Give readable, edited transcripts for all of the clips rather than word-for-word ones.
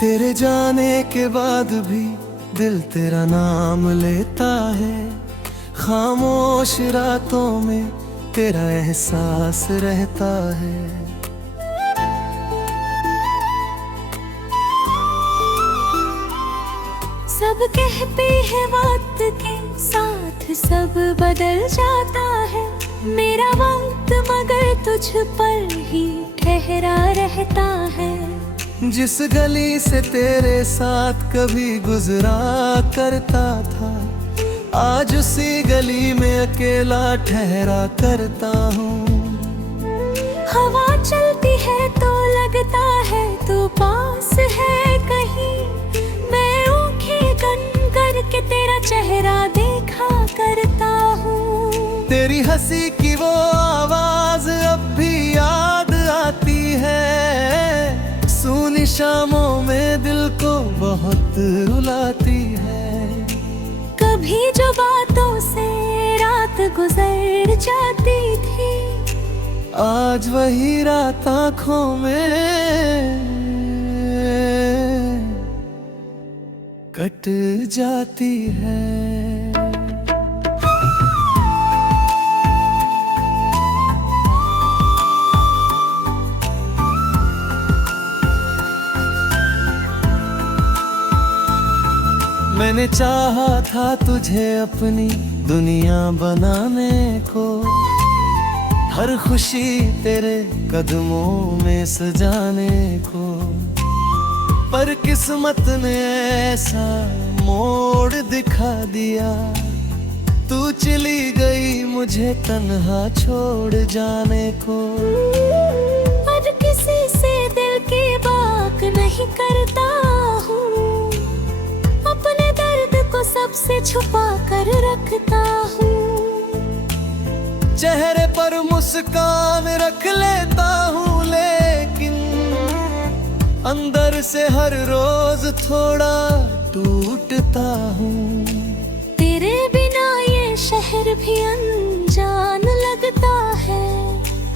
तेरे जाने के बाद भी दिल तेरा नाम लेता है। खामोश रातों में तेरा एहसास रहता है। सब कहते हैं वक्त के साथ सब बदल जाता है। मेरा वक्त मगर तुझ पर ही ठहरा रहता है। जिस गली से तेरे साथ कभी गुजरा करता था, आज उसी गली में अकेला ठहरा करता हूँ। हवा चलती है तो लगता है तू पास है कहीं। मैं आँखें बंद करके तेरा चेहरा देखा करता हूँ। तेरी हंसी की वो आवाज अब भी याद आती है। सूनी शामों में दिल को बहुत रुलाती है। कभी जो बातों से रात गुजर जाती थी, आज वही रात आँखों में कट जाती है। मैंने चाहा था तुझे अपनी दुनिया बनाने को, हर खुशी तेरे कदमों में सजाने को। पर किस्मत ने ऐसा मोड़ दिखा दिया, तू चली गई मुझे तन्हा छोड़ जाने को। और किसी से दिल की बात नहीं करता हूँ, अपने दर्द को सबसे छुपा कर रखता हूँ। चेहरे पर मुस्कान रख लेता हूँ, लेकिन अंदर से हर रोज थोड़ा टूटता हूँ। तेरे बिना ये शहर भी अनजान लगता है।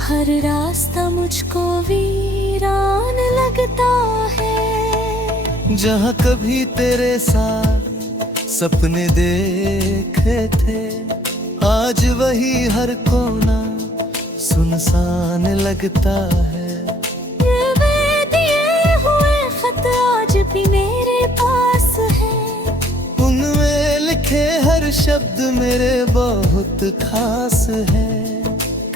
हर रास्ता मुझको वीरान लगता है। जहाँ कभी तेरे साथ सपने देखे थे, आज वही हर कोना सुनसान लगता है। ये दिए हुए खत आज भी मेरे पास है। उनमें लिखे हर शब्द मेरे बहुत खास है।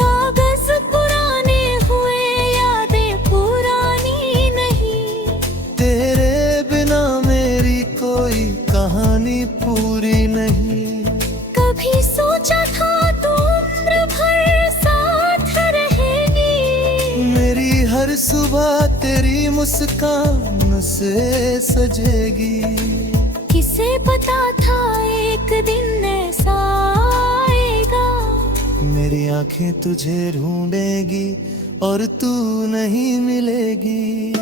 कागज पुराने हुए, यादें पुरानी नहीं। तेरे बिना मेरी कोई कहानी पूरी नहीं। कभी सोचा था तू उम्र भर साथ रहेगी। मेरी हर सुबह तेरी मुस्कान से सजेगी। किसे पता था एक दिन ऐसा आएगा। मेरी आंखें तुझे ढूंढेगी और तू नहीं मिलेगी।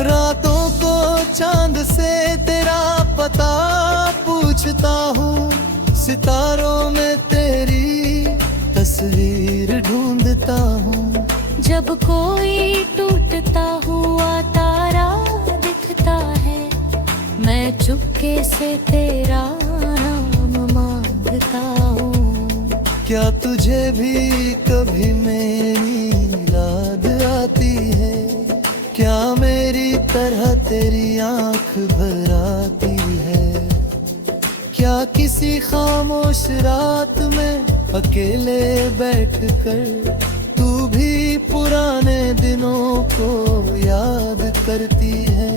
रातों को चांद से तेरा पता पूछता हूँ, सितारों में तेरी तस्वीर ढूंढता हूँ। जब कोई टूटता हुआ तारा दिखता है, मैं चुपके से तेरा नाम मांगता हूँ। क्या तुझे भी कभी मेरी याद आती है? क्या मेरी तरह तेरी आंख भर आती है? क्या किसी खामोश रात में अकेले बैठकर तू भी पुराने दिनों को याद करती है?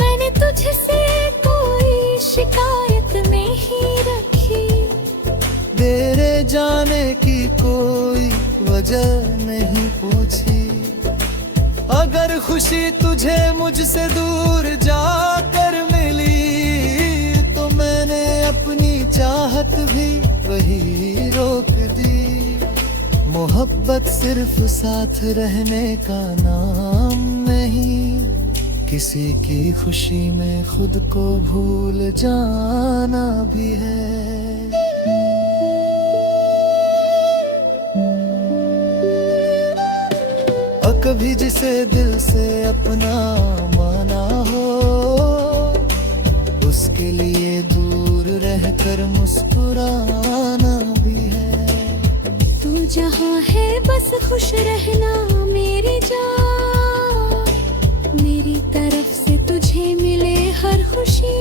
मैंने तुझसे कोई शिकायत नहीं रखी। तेरे जाने की कोई वजह नहीं पूछी। अगर खुशी तुझे मुझसे दूर जाकर मिली, तो मैंने अपनी चाहत भी वही रोक दी। मोहब्बत सिर्फ साथ रहने का नाम नहीं, किसी की खुशी में खुद को भूल जाना भी है। और कभी जिसे दिल से अपना माना हो, उसके लिए दूर रहकर मुस्कुराना भी है। तू जहाँ है बस खुश रहना मेरी जान, मेरी तरफ से तुझे मिले हर खुशी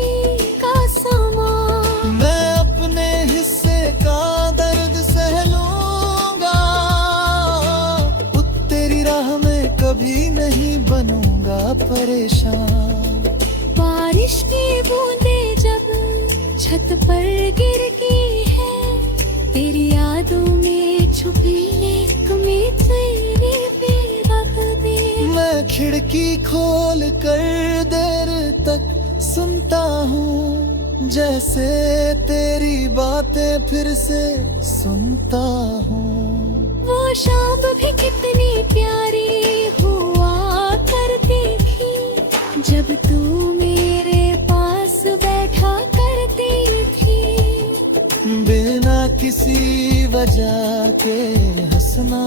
का सामान। मैं अपने हिस्से का दर्द सह लूंगा, तेरी राह में कभी नहीं बनूंगा परेशान। बारिश की बूंदें जब छत पर गिरती है, तेरी यादों में छुपी एक उम्मीद तेरे पे रख दे। मैं खिड़की खोल कर देर तक सुनता हूँ, जैसे तेरी बातें फिर से सुनता हूँ। वो शाम भी कितनी प्यारी हुआ करती थी, जब तू मेरे पास बैठा करती थी। बिना किसी वजह के हंसना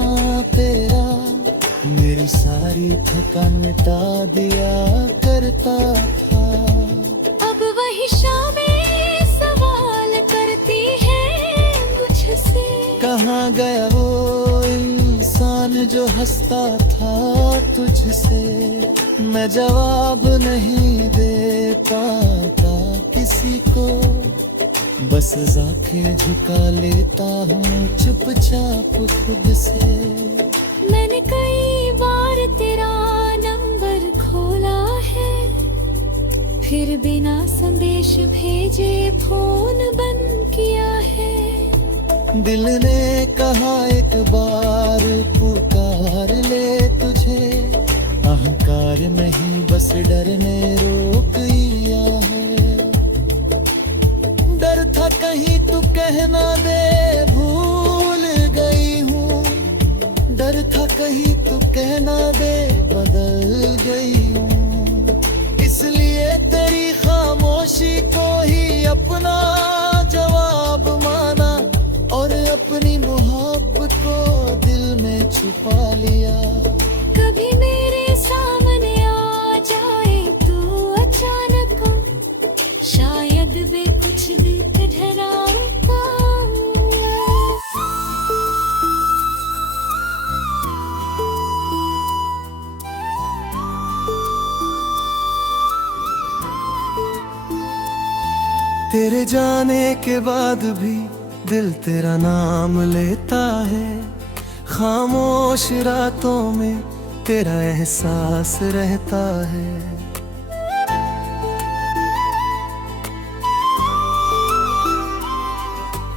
तेरा मेरी सारी थकान मिटा दिया करता था। अब वही शामें सवाल करती है मुझसे, कहाँ गया वो इंसान जो हंसता था तुझसे। मैं जवाब नहीं दे पाता किसी को, बस आंखें झुका लेता हूँ चुपचाप खुद से। मैंने कई बार तेरा नंबर खोला है, फिर बिना संदेश भेजे फोन बंद किया है। दिल ने कहा एक बार पुकार ले तुझे, अहंकार नहीं बस डर ने रोक लिया है। डर था कहीं तू कहना दे भूल गई हूँ, डर था कहीं तू कहना दे बदल गई हूँ। इसलिए तेरी खामोशी को ही अपना जवाब माना, और अपनी मोहब्बत को दिल में छुपा लिया। कभी मेरे सामने आ जाए तू अचानक, शायद वे कुछ भी ठहराऊंगा। तेरे जाने के बाद भी दिल तेरा नाम लेता है, खामोश रातों में तेरा एहसास रहता है।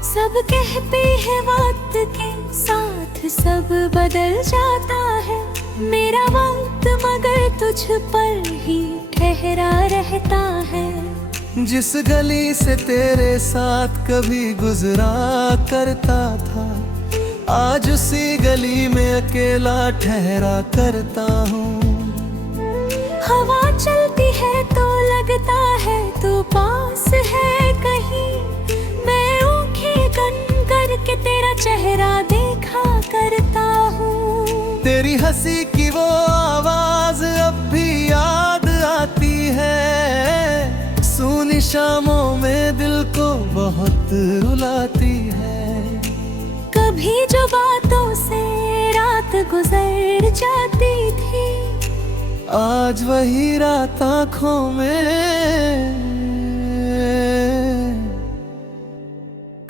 सब कहते हैं वक्त के साथ सब बदल जाता है, मेरा वक्त मगर तुझ पर ही ठहरा रहता है। जिस गली से तेरे साथ कभी गुजरा करता था, आज उसी गली में अकेला ठहरा करता हूँ। हवा चलती है तो लगता है तू पास है कहीं, मैं आँखें बंद करके तेरा चेहरा देखा करता हूँ। तेरी हंसी की वो आवाज अब भी याद आती है, सूनी शामों में दिल को बहुत रुलाती है। कभी जो बातों से रात गुजर जाती थी, आज वही रात आँखों में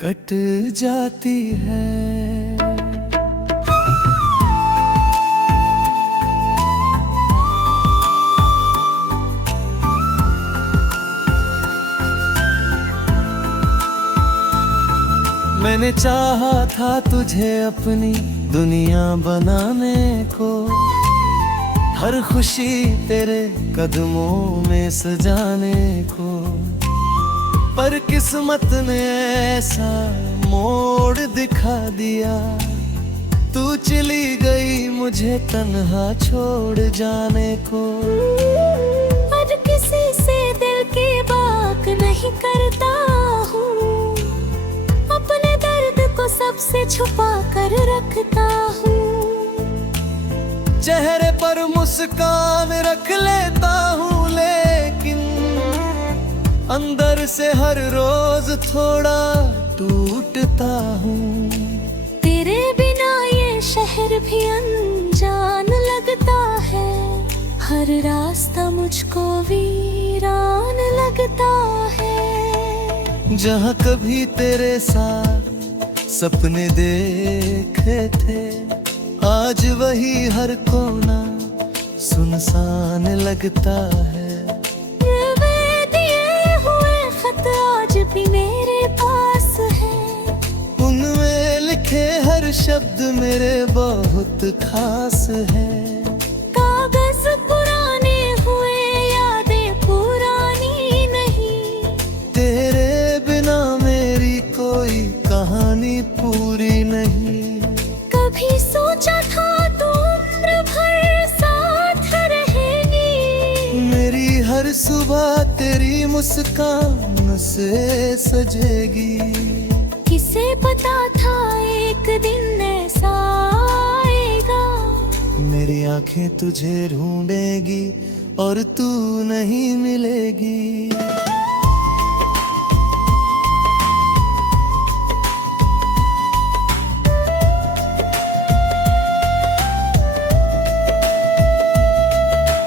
कट जाती है। मैंने चाहा था तुझे अपनी दुनिया बनाने को, हर खुशी तेरे कदमों में सजाने को, पर किस्मत ने ऐसा मोड़ दिखा दिया। तू चली गई मुझे तन्हा छोड़ जाने को। किसी से दिल की बात नहीं करता हूँ, अपने दर्द को सबसे छुपा कर रखता हूँ। चेहरे पर मुस्कान रख लेता हूँ, लेकिन अंदर से हर रोज थोड़ा टूटता हूँ। तेरे बिना ये शहर भी अनजान लगता है, हर रास्ता मुझको वीरान लगता है। जहाँ कभी तेरे साथ सपने देखे थे, आज वही हर कोना सुनसान लगता है। वे दिए हुए खत आज भी मेरे पास है, उनमें लिखे हर शब्द मेरे बहुत खास है। कागज पुराने हुए यादें पुरानी नहीं, तेरे बिना मेरी कोई कहानी पूरी नहीं। कभी सोचा था तो उम्र भर साथ रहेगी, मेरी हर सुबह तेरी मुस्कान से सजेगी। किसे पता था एक दिन ऐसा आएगा, मेरी आंखें तुझे ढूंढेगी और तू नहीं मिलेगी।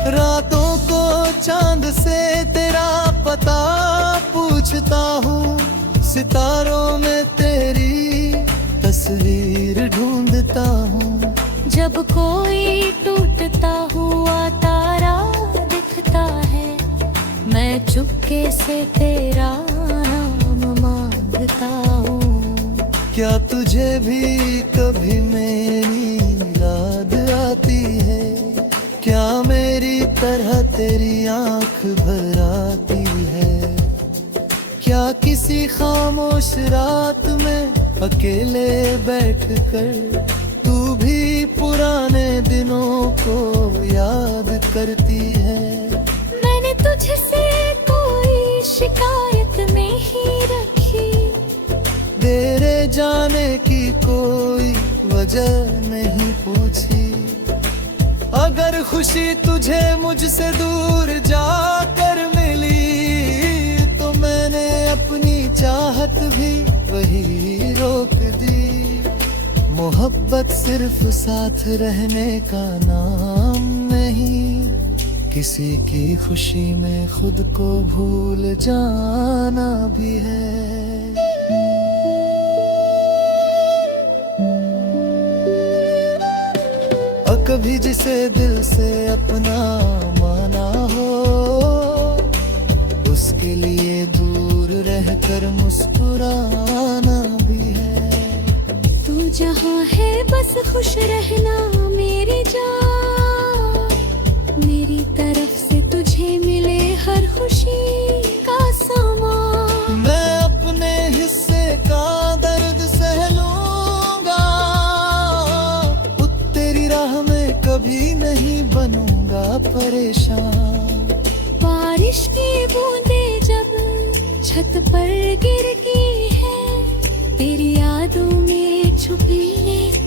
रातों को चांद से तेरा पता पूछता हूँ, सितारों में तेरी तस्वीर ढूंढता हूँ। जब कोई टूटता हुआ तारा दिखता है, मैं चुपके से तेरा नाम मांगता हूँ। क्या तुझे भी कभी मेरी याद आती है? क्या मेरी तरह तेरी आंख भर आती है? क्या किसी खामोश रात में अकेले बैठकर तू भी पुराने दिनों को याद करती है? मैंने तुझसे कोई शिकायत नहीं रखी, तेरे जाने की कोई वजह नहीं पूछी। अगर खुशी तुझे मुझसे दूर जाकर मिली, तो मैंने अपनी चाहत भी वही रोक दी। मोहब्बत सिर्फ साथ रहने का नाम नहीं, किसी की खुशी में खुद को भूल जाना भी है। कभी जिसे दिल से अपना माना हो, उसके लिए दूर रहकर मुस्कुराना भी है। तू जहाँ है बस खुश रहना मेरी जान, मेरी तरफ से तुझे मिले हर खुशी का सामान। मैं अपने हिस्से का दर्द सह लूंगा, तेरी राह में कभी नहीं बनूंगा परेशान। बारिश की बूंदें जब छत पर गिरती है, तेरी यादों में छुपी एक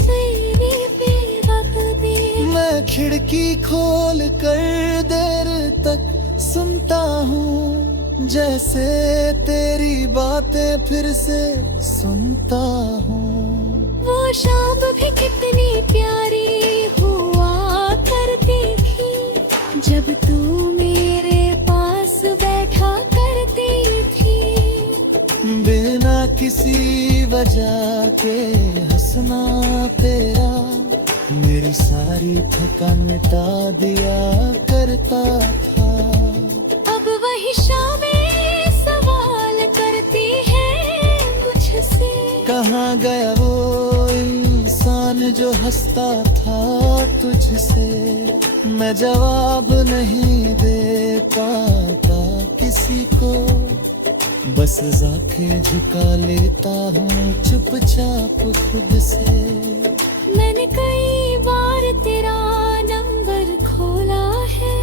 तेरी बेवकूफी। मैं खिड़की खोल कर देर तक सुनता हूँ, जैसे तेरी बातें फिर से सुनता हूँ। वो शाम भी कितनी प्यारी हुआ करती थी, जब तू मेरे पास बैठा करती थी। बिना किसी वजह के हंसना तेरा मेरी सारी थकान मिटा दिया करता था। अब वही शामें सवाल करती है मुझसे, कहाँ गया वो इंसान जो हंसता था तुझसे? मैं जवाब नहीं दे पाता किसी को, बस आंखें झुका लेता हूँ चुपचाप खुद से। मैंने कई बार तेरा नंबर खोला है,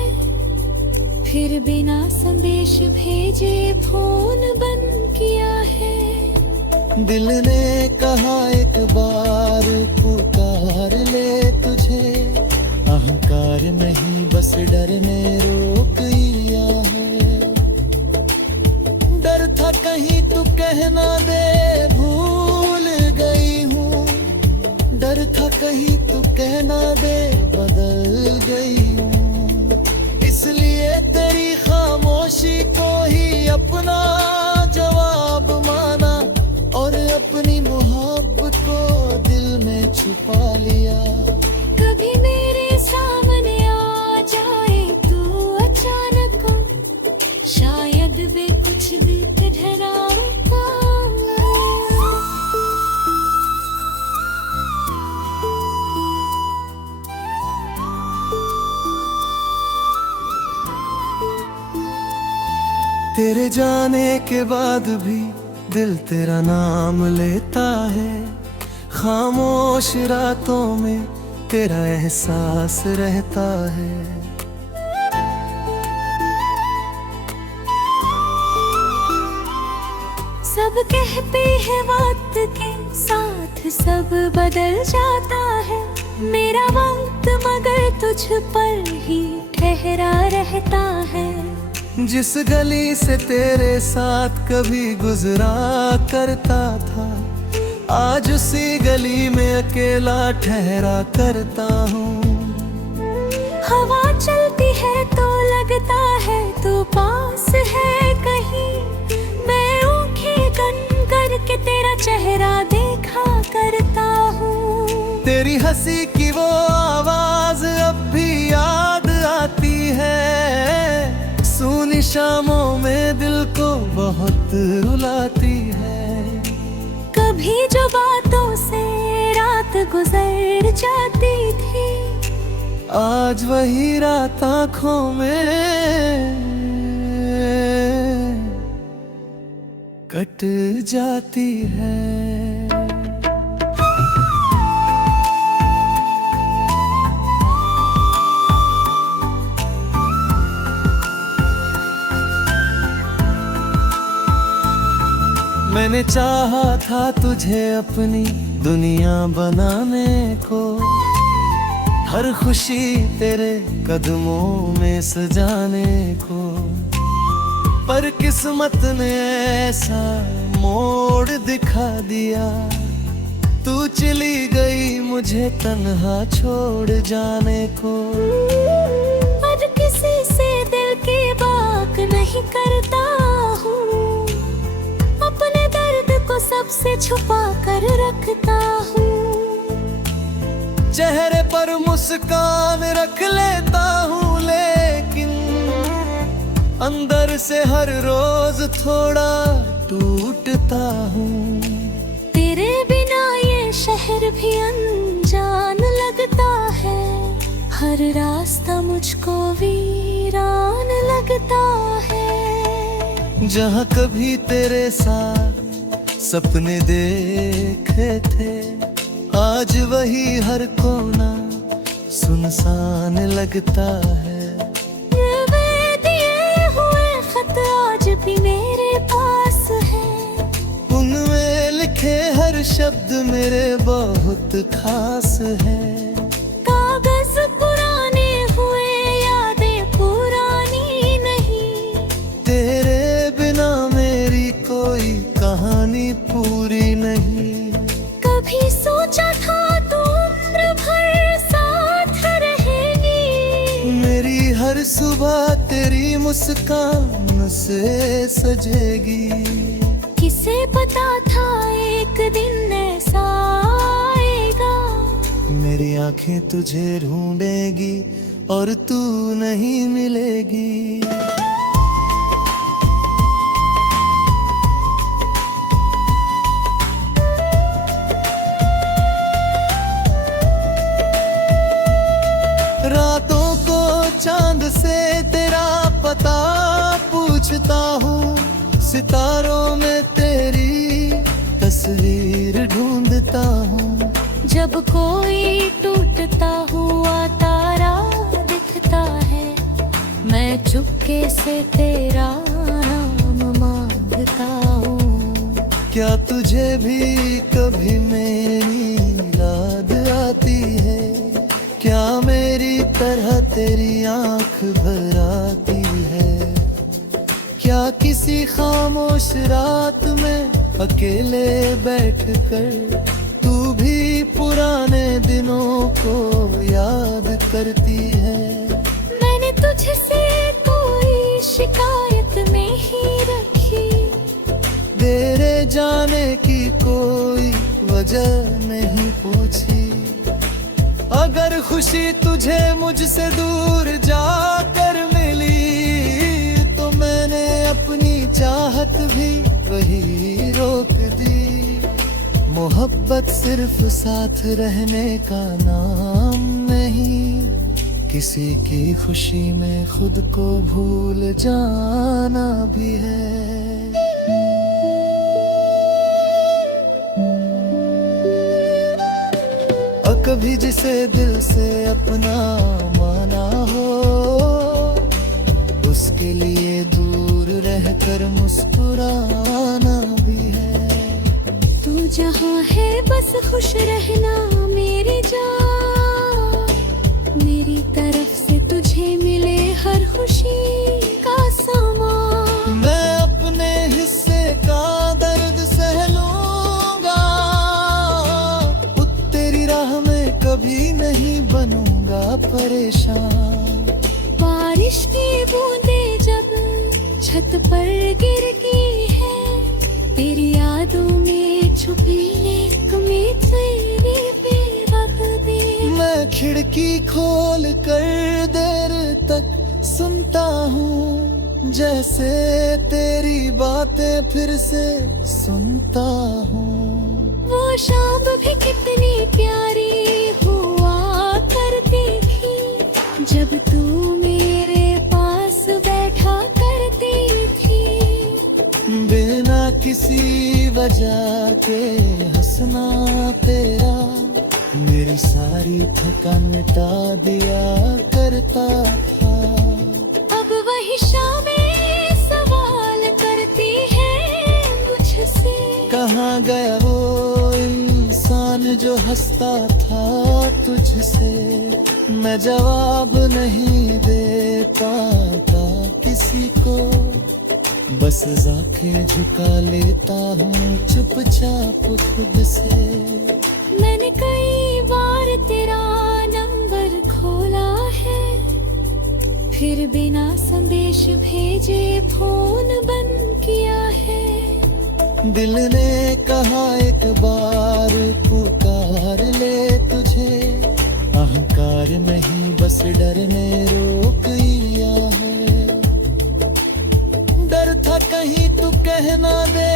फिर बिना संदेश भेजे फोन बंद किया है। दिल ने कहा एक बार पुकार ले तुझे, अहंकार नहीं बस डर ने रोक लिया है। डर था कहीं तू कहना दे भूल गई हूँ, डर था कहीं तू कहना दे बदल गई हूँ। इसलिए तेरी खामोशी को ही अपना जवाब माना और अपनी मोहब्बत को दिल में छुपा लिया। कभी मेरे सामने आ जाए तू अचानक, शायद वे कुछ भी ठहराऊंगा। तेरे जाने के बाद भी दिल तेरा नाम लेता है, खामोश रातों में तेरा एहसास रहता है। सब कहते हैं वक्त के साथ सब बदल जाता है, मेरा वक्त मगर तुझ पर ही ठहरा रहता है। जिस गली से तेरे साथ कभी गुजरा करता था, आज उसी गली में अकेला ठहरा करता हूँ। हवा चलती है तो लगता है तू पास है कहीं, मैं आँखें बंद करके तेरा चेहरा देखा करता हूँ। तेरी हंसी की वो आवाज अब भी याद आती है, सूनी शामों में दिल को बहुत रुलाती है। कभी जो बातों से रात गुजर जाती थी, आज वही रात आँखों में कट जाती है। मैंने चाहा था तुझे अपनी दुनिया बनाने को, हर खुशी तेरे कदमों में सजाने को, पर किस्मत ने ऐसा मोड़ दिखा दिया। तू चली गई मुझे तन्हा छोड़ जाने को। और किसी से दिल की बात नहीं करता हूँ, अपने दर्द को सबसे छुपा कर रखता हूँ। चेहरे पर मुस्कान रख लेता हूँ, लेकिन अंदर से हर रोज थोड़ा टूटता हूँ। तेरे बिना ये शहर भी अनजान लगता है, हर रास्ता मुझको वीरान लगता है। जहाँ कभी तेरे साथ सपने देखे थे, आज वही हर कोना सुनसान लगता है। ये दिए हुए खत आज भी मेरे पास है, उनमें लिखे हर शब्द मेरे बहुत खास है। कागज पुराने हुए यादें पुरानी नहीं, तेरे बिना मेरी कोई कहानी पूरी नहीं। कभी सोचा था तू उम्र भर साथ रहेगी, मेरी हर सुबह तेरी मुस्कान से सजेगी। किसे पता था एक दिन ऐसा आएगा, मेरी आंखें तुझे ढूंढेगी और तू नहीं मिलेगी। रातों को चांद से तेरा पता पूछता हूँ, सितारों में तेरी तस्वीर ढूंढता हूँ। जब कोई टूटता हुआ तारा दिखता है, मैं चुपके से तेरा नाम मांगता हूँ। क्या तुझे भी कभी मेरी याद आती है? क्या मेरी तरह तेरी आंख भर आती है? क्या किसी खामोश रात में अकेले बैठकर तू भी पुराने दिनों को याद करती है? मैंने तुझसे कोई शिकायत नहीं रखी, तेरे जाने की कोई वजह नहीं पूछी। अगर खुशी तुझे मुझसे दूर जाकर मिली तो मैंने अपनी चाहत भी वही रोक दी। मोहब्बत सिर्फ साथ रहने का नाम नहीं, किसी की खुशी में खुद को भूल जाना भी है। और कभी जिसे दिल से अपना माना हो, उसके लिए दूर रहकर मुस्कुराना भी है। तू जहाँ है बस खुश रहना मेरी जान, मेरी तरफ से तुझे मिले हर खुशी का सामान। मैं अपने हिस्से का दर्द सह लूंगा, तेरी राह में कभी नहीं बनूंगा परेशान। बारिश की बूंदें जब छत पर गिरती है, तेरी यादों में छुपी एक तेरी बेदर्दी। मैं खिड़की खोल कर देर तक सुनता हूँ, जैसे तेरी बातें फिर से सुनता हूँ। वो शाम भी कितनी प्यारी हुआ करती थी, जब तू मेरे पास बैठा करती थी। बिना किसी वजह के हंसना तेरा मेरी सारी थकान मिटा दिया करता था। अब वही शामें सवाल करती है मुझसे, कहाँ गया वो इंसान जो हंसता था तुझसे? मैं जवाब नहीं दे पाता किसी को, बस आंखें झुका लेता हूँ चुपचाप खुद से। मैंने कई बार तेरा नंबर खोला है, फिर बिना संदेश भेजे फोन बंद किया है। दिल ने कहा एक बार पुकार ले तुझे, अहंकार नहीं बस डर ने रोक लिया है। डर था कहीं तू कहना दे